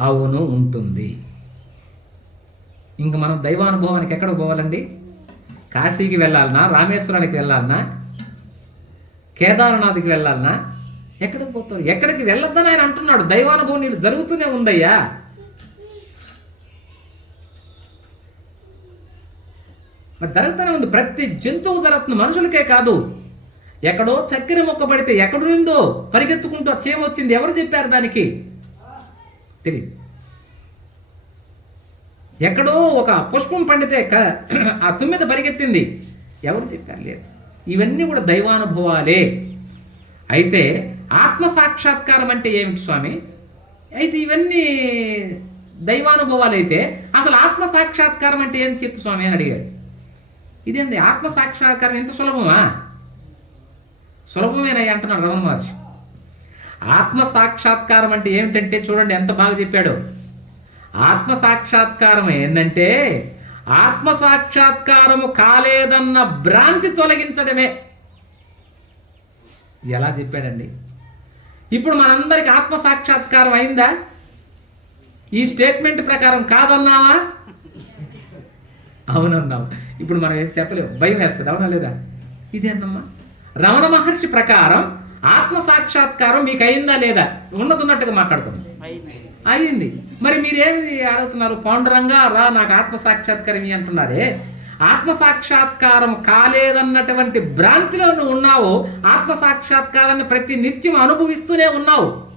అవును ఉంటుంది. ఇంక మనం దైవానుభవానికి ఎక్కడ పోవాలండి? కాశీకి వెళ్ళాలన్నా రామేశ్వరానికి వెళ్ళాలన్నా కేదార్నాథ్కి వెళ్ళాలన్నా ఎక్కడికి పోతావు ఎక్కడికి వెళ్ళొద్దని ఆయన అంటున్నాడు. దైవానుభవం నీళ్ళు జరుగుతూనే ఉందయ్యా. మరి జరుగుతూనే ఉంది. ప్రతి జంతువు జరుగుతుంది. మనుషులకే కాదు. ఎక్కడో చక్కెర మొక్క పడితే ఎక్కడుందో పరిగెత్తుకుంటూ చేమొచ్చింది. ఎవరు చెప్పారు దానికి? తెలియదు ఎక్కడో ఒక పుష్పం పండితే క- ఆ తుమ్మిద పరిగెత్తింది. ఎవరు చెప్పారు లేదు. ఇవన్నీ కూడా దైవానుభవాలే. అయితే ఆత్మ సాక్షాత్కారం అంటే ఏమిటి స్వామి? అయితే ఇవన్నీ దైవానుభవాలు అయితే అసలు ఆత్మ సాక్షాత్కారం అంటే ఏం చెప్పు స్వామి అని అడిగారు ఇదేంది? ఆత్మ సాక్షాత్కారం ఎంత సులభమా? సులభమేనయ్యా అంటున్నాడు రమణ మహర్షి ఆత్మ సాక్షాత్కారం అంటే ఏమిటంటే చూడండి ఎంత బాగా చెప్పాడు. ఆత్మ సాక్షాత్కారం ఏంటంటే ఆత్మ సాక్షాత్కారము కాలేదన్న భ్రాంతి తొలగించడమే. ఎలా చెప్పాడండి? ఇప్పుడు మనందరికి ఆత్మ సాక్షాత్కారం అయిందా? ఈ స్టేట్మెంట్ ప్రకారం కాదన్నావా? అవునన్నావు. ఇప్పుడు మనం ఏం చెప్పలేము భయం వేస్తుంది అవునా లేదా? ఇదేనమ్మా రమణ మహర్షి ప్రకారం ఆత్మ సాక్షాత్కారం మీకు అయిందా లేదా? ఉన్నది ఉన్నట్టుగా అయింది. మరి మీరేమి అడుగుతున్నారు? పాండురంగా రా నాకు ఆత్మ సాక్షాత్కారం అంటున్నారే. ఆత్మ సాక్షాత్కారం కాలేదన్నటువంటి భ్రాంతిలో నువ్వు ఉన్నావు. ఆత్మ సాక్షాత్కారాన్ని ప్రతి నిత్యం అనుభవిస్తూనే ఉన్నావు.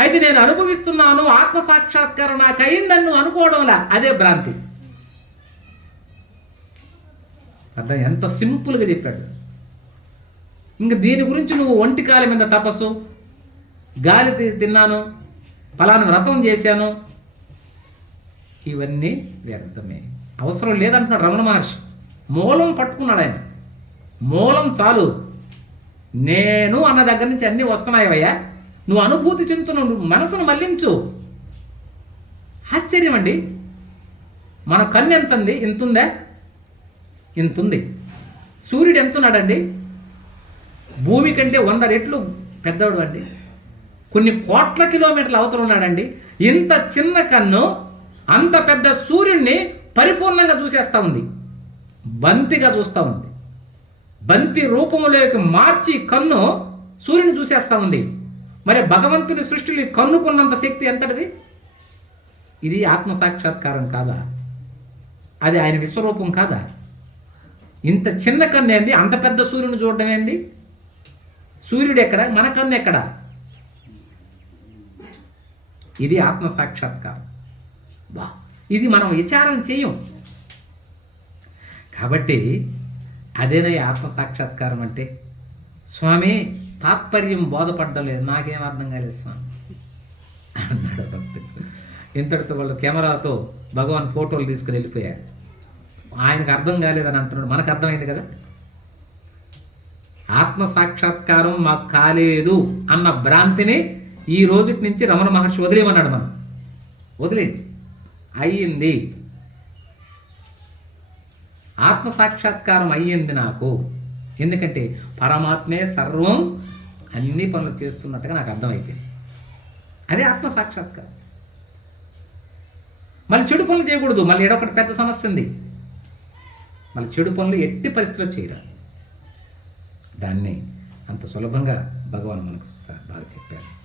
అయితే నేను అనుభవిస్తున్నాను ఆత్మ సాక్షాత్కారం నాకు అయిందని నువ్వు అనుకోవడంలా అదే భ్రాంతి. అర్థం? ఎంత సింపుల్గా చెప్పాడు. ఇంకా దీని గురించి నువ్వు ఒంటి కాలి మీద తపస్సు. గాలి తిన్నాను ఫలానా వ్రతం చేశాను. ఇవన్నీ వ్యర్థమే. అవసరం లేదంటున్నాడు రమణ మహర్షి. మూలం పట్టుకున్నాడు ఆయన. మూలం చాలు. నేను అన్న దగ్గర నుంచి అన్నీ వస్తున్నాయవయ్యా నువ్వు అనుభూతి చెందుతున్నావు నువ్వు మనసును మళ్ళించు. ఆశ్చర్యం అండి. మన కన్ను ఎంత ఉంది ఇంతుందా? ఇంతుంది. సూర్యుడు ఎంతున్నాడండి? భూమి కంటే వంద రెట్లు పెద్దవాడు అండి. కొన్ని కోట్ల కిలోమీటర్ల అవతల ఉన్నాడండి. ఇంత చిన్న కన్ను అంత పెద్ద సూర్యుడిని పరిపూర్ణంగా చూసేస్తా ఉంది. బంతిగా చూస్తూ ఉంది. బంతి రూపంలోకి మార్చి కన్ను సూర్యుని చూసేస్తా ఉంది. మరి భగవంతుని సృష్టిని కన్నుకున్నంత శక్తి ఎంతటిది? ఇది ఆత్మ సాక్షాత్కారం కాదా? అది ఆయన విశ్వరూపం కాదా? ఇంత చిన్న కన్ను ఏంది? అంత పెద్ద సూర్యుని చూడడం ఏంటి సూర్యుడు ఎక్కడ మన కన్ను ఎక్కడ ఇది ఆత్మ సాక్షాత్కారం. బా ఇది మనం విచారం చేయం. కాబట్టి అదేనా ఆత్మ సాక్షాత్కారం అంటే? స్వామి తాత్పర్యం బోధపడ్డలేదు నాకేం అర్థం కాలేదు స్వామి. అన్నాడు భక్తుడు. ఇంతటితో వాళ్ళు కెమెరాతో భగవాన్ ఫోటోలు తీసుకుని వెళ్ళిపోయారు. ఆయనకు అర్థం కాలేదని అంటున్నాడు. మనకు అర్థమైంది కదా? ఆత్మ సాక్షాత్కారం మాకు కాలేదు అన్న భ్రాంతిని ఈ రోజుటి నుంచి రమణ మహర్షి వదిలేయమన్నాడు మనం. వదిలేండి అయ్యింది. ఆత్మ సాక్షాత్కారం అయ్యింది నాకు. ఎందుకంటే పరమాత్మే సర్వం అన్ని పనులు చేస్తున్నట్టుగా నాకు అర్థమైపోయింది. అదే ఆత్మ సాక్షాత్కారం మళ్ళీ చెడు పనులు చేయకూడదు. మళ్ళీ ఏడొకటి పెద్ద సమస్య ఉంది. మళ్ళీ చెడు పనులు ఎట్టి పరిస్థితిలో చేయరాదు. దాన్ని అంత సులభంగా భగవాన్ మనకు బాగా చెప్పారు.